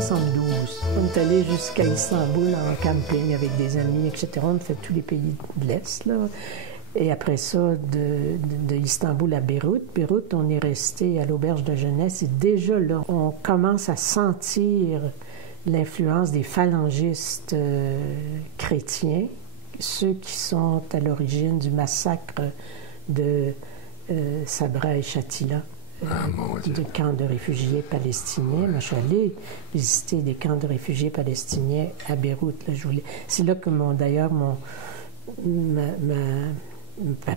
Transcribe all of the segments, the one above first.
72. On est allé jusqu'à Istanbul en camping avec des amis, etc. On a fait tous les pays de l'Est, là. Et après ça, de Istanbul à Beyrouth. Beyrouth, on est resté à l'auberge de jeunesse. Et déjà là, on commence à sentir l'influence des phalangistes chrétiens, ceux qui sont à l'origine du massacre de Sabra et Shatila. De camps de réfugiés palestiniens. Moi, je suis allée visiter des camps de réfugiés palestiniens à Beyrouth. Là, c'est là que d'ailleurs ma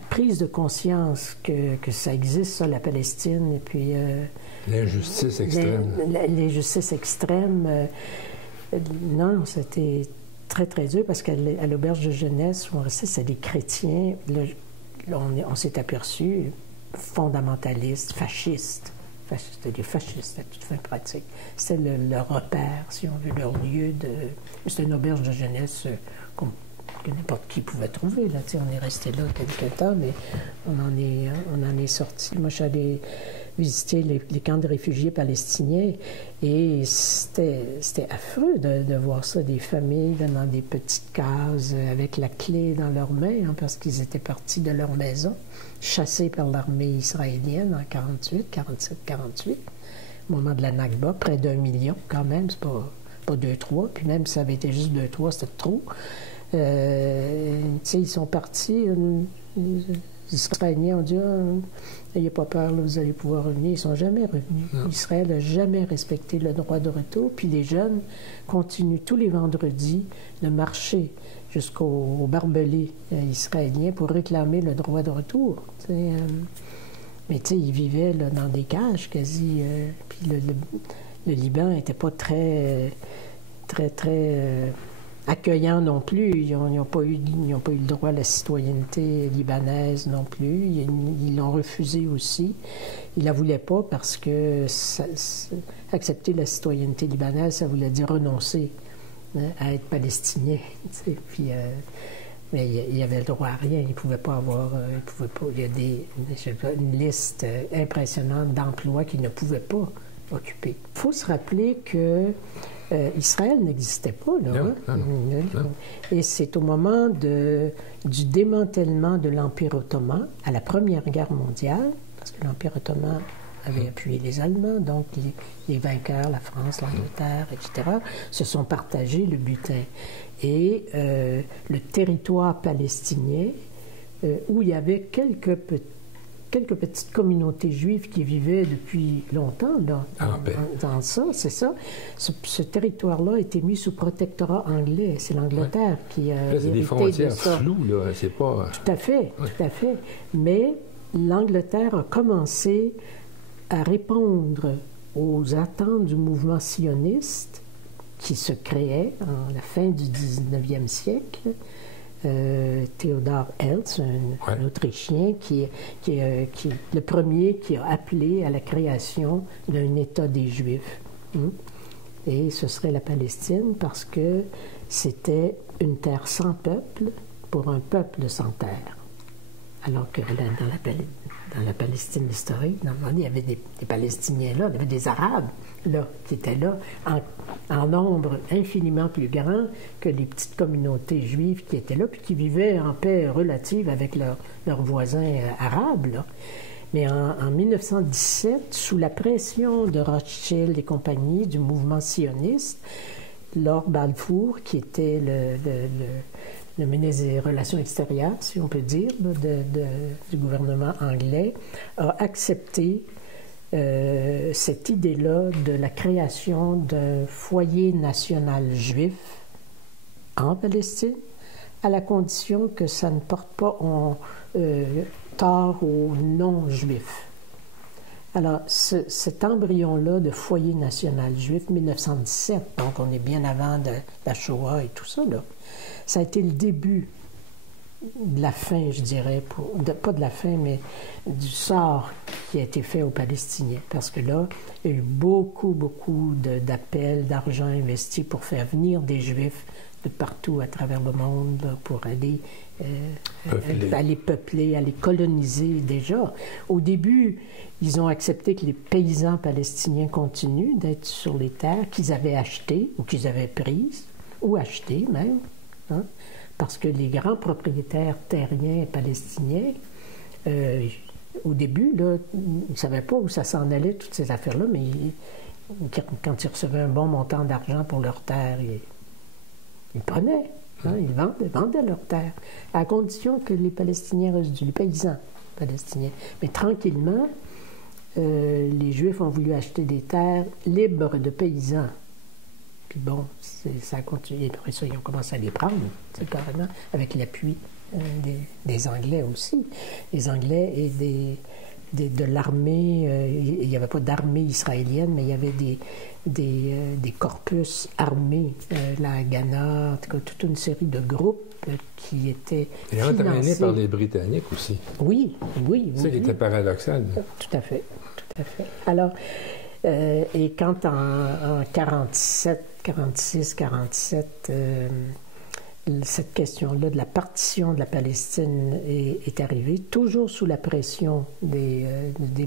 prise de conscience que ça existe, ça, la Palestine, et puis... l'injustice extrême. L'injustice extrême. Non, c'était très, très dur, parce qu'à l'auberge de jeunesse où on restait, c'est des chrétiens. Là, on s'est aperçu... fondamentalistes, fascistes. C'était des fascistes à toute fin pratique. C'était leur repère, si on veut, leur lieu de... C'était une auberge de jeunesse que n'importe qui pouvait trouver. Là. On est resté là quelque temps, mais on en est sorti. Moi, je suis allée visiter les camps de réfugiés palestiniens et c'était affreux de voir ça, des familles dans des petites cases avec la clé dans leurs mains, hein, parce qu'ils étaient partis de leur maison, chassés par l'armée israélienne en 47-48, au moment de la Nakba, près d'1 million quand même, c'est pas 2-3, puis même si ça avait été juste 2-3, c'était trop. Ils sont partis, les Israéliens ont dit n'ayez pas peur, là, vous allez pouvoir revenir. Ils ne sont jamais revenus. Non. Israël n'a jamais respecté le droit de retour. Puis les jeunes continuent tous les vendredis de marcher jusqu'au barbelé israélien pour réclamer le droit de retour. Mais ils vivaient là, dans des cages quasi. Puis le Liban n'était pas très accueillant non plus. Ils n'ont pas eu le droit à la citoyenneté libanaise non plus. Ils l'ont refusé aussi. Ils ne la voulaient pas parce que accepter la citoyenneté libanaise, ça voulait dire renoncer à être palestinien. Puis, mais il avait le droit à rien. Il ne pouvait pas avoir... il y a une liste impressionnante d'emplois qu'il ne pouvait pas occuper. Il faut se rappeler que Israël n'existait pas, là. Non. Et c'est au moment du démantèlement de l'Empire ottoman, à la Première Guerre mondiale, parce que l'Empire ottoman avait appuyé les Allemands, donc les vainqueurs, la France, l'Angleterre, etc., se sont partagés le butin. Et le territoire palestinien, où il y avait quelques petites communautés juives qui vivaient depuis longtemps dans ça, c'est ça. Ce territoire-là a été mis sous protectorat anglais. C'est l'Angleterre qui a hérité de ça. C'est des frontières floues, là. C'est pas... Tout à fait. Mais l'Angleterre a commencé à répondre aux attentes du mouvement sioniste qui se créait à la fin du 19e siècle. Theodor Herzl, un Autrichien, qui est le premier qui a appelé à la création d'un État des Juifs. Et ce serait la Palestine parce que c'était une terre sans peuple pour un peuple sans terre. Alors que dans la Palestine historique, il y avait des Palestiniens là, il y avait des Arabes là, qui étaient là, en nombre infiniment plus grand que les petites communautés juives qui étaient là, puis qui vivaient en paix relative avec leurs voisins arabes. Là. Mais en 1917, sous la pression de Rothschild et compagnie, du mouvement sioniste, Lord Balfour, qui était le ministre des Relations extérieures, si on peut dire, du gouvernement anglais, a accepté cette idée-là de la création d'un foyer national juif en Palestine, à la condition que ça ne porte pas tort aux non-juifs. Alors, cet embryon-là de foyer national juif, 1917, donc on est bien avant de la Shoah et tout ça, là, ça a été le début de la fin, je dirais, pas de la fin, mais du sort qui a été fait aux Palestiniens. Parce que là, il y a eu beaucoup d'appels, d'argent investi pour faire venir des Juifs de partout à travers le monde là, pour aller Peupler. peupler, aller coloniser déjà. Au début, ils ont accepté que les paysans palestiniens continuent d'être sur les terres qu'ils avaient achetées ou qu'ils avaient prises, ou achetées même, hein, parce que les grands propriétaires terriens palestiniens, au début, là, ils ne savaient pas où ça s'en allait, toutes ces affaires-là, mais quand ils recevaient un bon montant d'argent pour leurs terres, ils prenaient. Hein, ils vendaient leurs terres, à condition que les Palestiniens les paysans palestiniens. Mais tranquillement, les Juifs ont voulu acheter des terres libres de paysans. Puis bon, ça a continué. Après ça, ils ont commencé à les prendre, carrément, avec l'appui des Anglais aussi. Les Anglais et de l'armée. Il n'y avait pas d'armée israélienne, mais il y avait des corpus armés, la Haganah, en tout cas, toute une série de groupes qui étaient Et entraînés par les Britanniques aussi. Oui. C'est ça qui était paradoxal. Tout à fait. Alors, et quand en 46-47, cette question-là de la partition de la Palestine est arrivée, toujours sous la pression des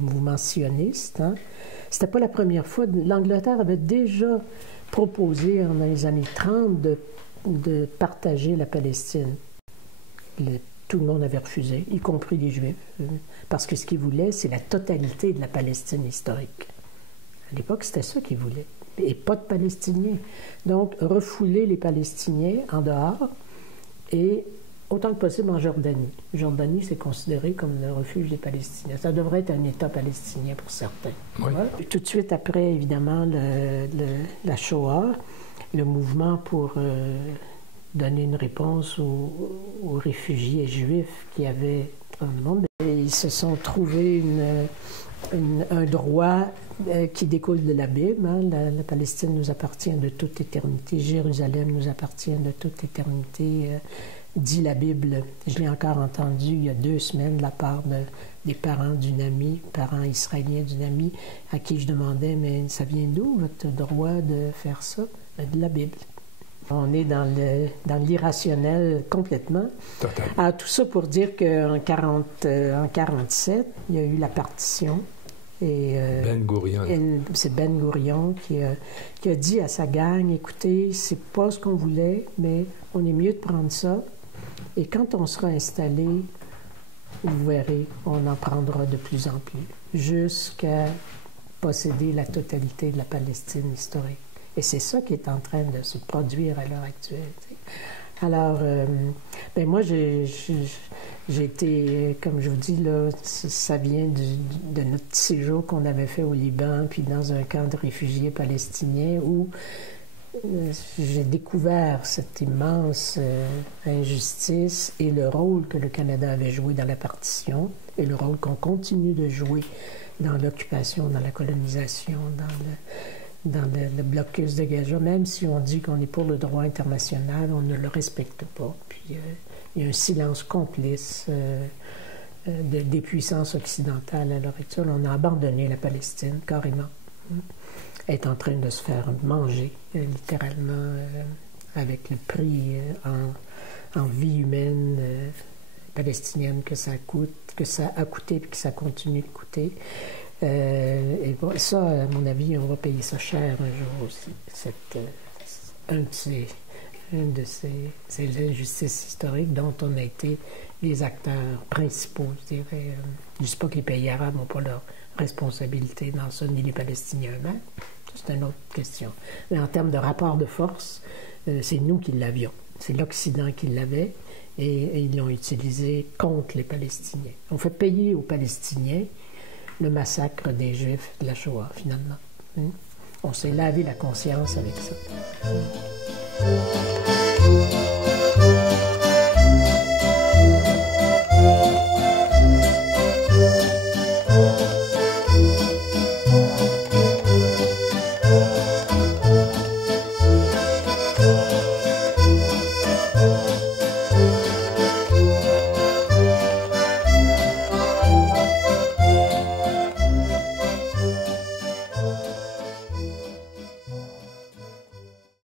mouvements sionistes. Hein. C'était pas la première fois. L'Angleterre avait déjà proposé, dans les années 30, de partager la Palestine. Tout le monde avait refusé, y compris les Juifs, parce que ce qu'ils voulaient, c'est la totalité de la Palestine historique. À l'époque, c'était ça qu'ils voulaient. Et pas de Palestiniens. Donc, refouler les Palestiniens en dehors et autant que possible en Jordanie. Jordanie, c'est considéré comme le refuge des Palestiniens. Ça devrait être un État palestinien pour certains. Oui. Ouais. Tout de suite après, évidemment, la Shoah, le mouvement pour donner une réponse aux réfugiés juifs qui avaient dans le monde, ils se sont trouvés un droit qui découle de la Bible. Hein. La Palestine nous appartient de toute éternité. Jérusalem nous appartient de toute éternité, dit la Bible. Je l'ai encore entendu il y a 2 semaines de la part des parents d'une amie, parents israéliens d'une amie, à qui je demandais, mais ça vient d'où votre droit de faire ça? De la Bible. On est dans l'irrationnel complètement. Total. Alors, tout ça pour dire qu'en 47, il y a eu la partition. Et, Ben Gurion. C'est Ben Gurion qui a dit à sa gang, écoutez, c'est pas ce qu'on voulait, mais on est mieux de prendre ça. Et quand on sera installé, vous verrez, on en prendra de plus en plus, jusqu'à posséder la totalité de la Palestine historique. Et c'est ça qui est en train de se produire à l'heure actuelle. T'sais. Alors, ben moi, j'ai été, comme je vous dis, là, ça vient de notre séjour qu'on avait fait au Liban, puis dans un camp de réfugiés palestiniens où j'ai découvert cette immense injustice et le rôle que le Canada avait joué dans la partition et le rôle qu'on continue de jouer dans l'occupation, dans la colonisation, dans le blocus de Gaza, même si on dit qu'on est pour le droit international, on ne le respecte pas. Puis il y a un silence complice des puissances occidentales à l'heure actuelle. On a abandonné la Palestine, carrément. Elle est en train de se faire manger, littéralement, avec le prix en vie humaine palestinienne que ça coûte, que ça a coûté et que ça continue de coûter. Et bon, ça, à mon avis, on va payer ça cher un jour aussi. Une de ces injustices historiques dont on a été les acteurs principaux, je dirais. Je ne dis pas que les pays arabes n'ont pas leur responsabilité dans ça, ni les Palestiniens eux-mêmes. C'est une autre question. Mais en termes de rapport de force, c'est nous qui l'avions. C'est l'Occident qui l'avait et ils l'ont utilisé contre les Palestiniens. On fait payer aux Palestiniens le massacre des Juifs de la Shoah, finalement. On s'est lavé la conscience avec ça.